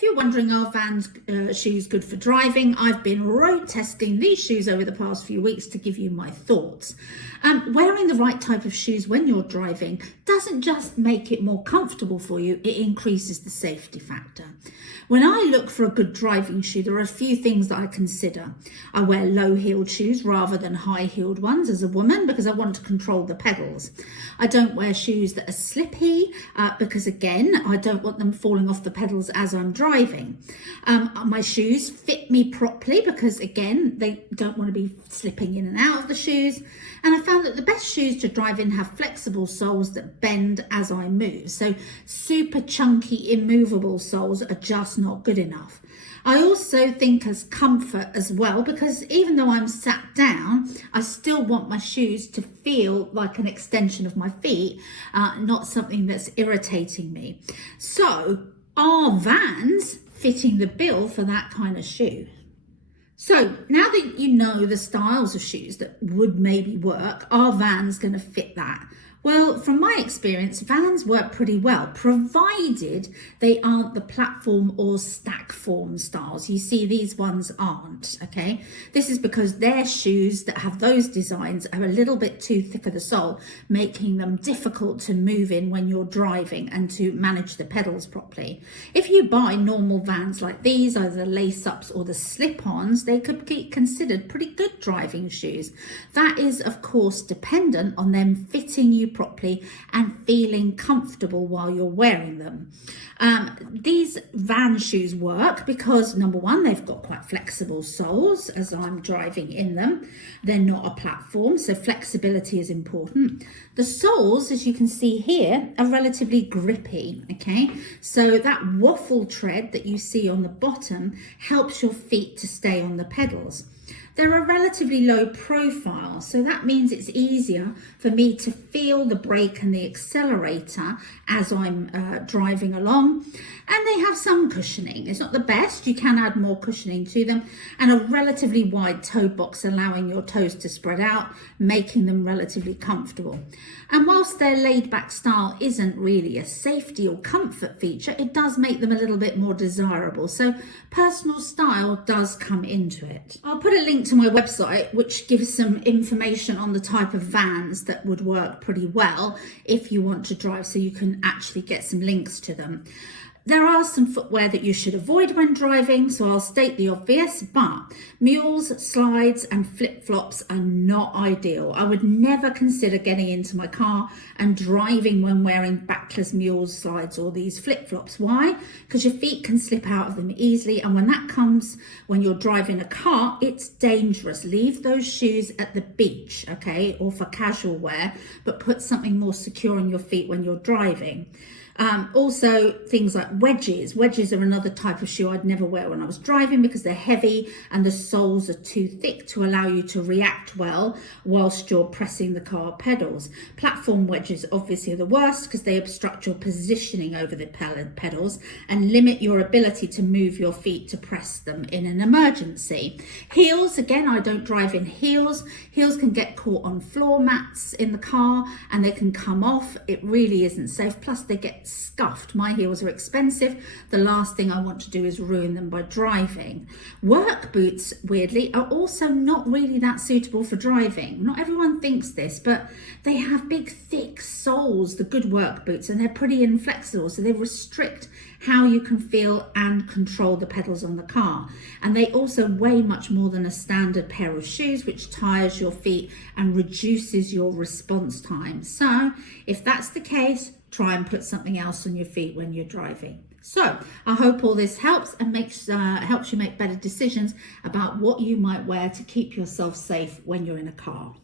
if you're wondering, are Vans shoes good for driving? I've been road testing these shoes over the past few weeks to give you my thoughts. Wearing the right type of shoes when you're driving doesn't just make it more comfortable for you, it increases the safety factor. When I look for a good driving shoe, there are a few things that I consider. I wear low-heeled shoes rather than high-heeled ones as a woman because I want to control the pedals. I don't wear shoes that are slippy because, again, I don't want them falling off the pedals as I'm driving. My shoes fit me properly because, again, they don't want to be slipping in and out of the shoes. And I found that the best shoes to drive in have flexible soles that bend as I move. So super chunky, immovable soles are just not good enough. I also think as comfort as well, because even though I'm sat down, I still want my shoes to feel like an extension of my feet, not something that's irritating me. So are Vans fitting the bill for that kind of shoe? So now that you know the styles of shoes that would maybe work, are Vans going to fit that? Well, from my experience, Vans work pretty well, provided they aren't the platform or stack form styles. You see, these ones aren't, okay? This is because their shoes that have those designs are a little bit too thick of the sole, making them difficult to move in when you're driving and to manage the pedals properly. If you buy normal Vans like these, either the lace-ups or the slip-ons, they could be considered pretty good driving shoes. That is, of course, dependent on them fitting you properly and feeling comfortable while you're wearing them. These Vans shoes work because, number one, they've got quite flexible soles as I'm driving in them. They're not a platform, so flexibility is important. The soles, as you can see here, are relatively grippy, okay? So that waffle tread that you see on the bottom helps your feet to stay on the pedals. They're a relatively low profile, so that means it's easier for me to feel the brake and the accelerator as I'm driving along. And they have some cushioning. It's not the best, you can add more cushioning to them, and a relatively wide toe box allowing your toes to spread out, making them relatively comfortable. And whilst their laid-back style isn't really a safety or comfort feature, it does make them a little bit more desirable. So personal style does come into it. I'll put a link to my website which gives some information on the type of Vans that would work pretty well if you want to drive, so you can actually get some links to them. There are some footwear that you should avoid when driving, so I'll state the obvious, but mules, slides and flip-flops are not ideal. I would never consider getting into my car and driving when wearing backless mules, slides or these flip-flops. Why? Because your feet can slip out of them easily, and when that comes when you're driving a car, it's dangerous. Leave those shoes at the beach, okay, or for casual wear, but put something more secure on your feet when you're driving. Also, things like wedges. Wedges are another type of shoe I'd never wear when I was driving because they're heavy and the soles are too thick to allow you to react well whilst you're pressing the car pedals. Platform wedges obviously are the worst because they obstruct your positioning over the pedals and limit your ability to move your feet to press them in an emergency. Heels, again, I don't drive in heels. Heels can get caught on floor mats in the car and they can come off. It really isn't safe. Plus they get scuffed. My heels are expensive. The last thing I want to do is ruin them by driving. Work boots, weirdly, are also not really that suitable for driving. Not everyone thinks this, but they have big, thick soles, the good work boots, and they're pretty inflexible, so they restrict how you can feel and control the pedals on the car. And they also weigh much more than a standard pair of shoes, which tires your feet and reduces your response time. So if that's the case, try and put something else on your feet when you're driving. So I hope all this helps and helps you make better decisions about what you might wear to keep yourself safe when you're in a car.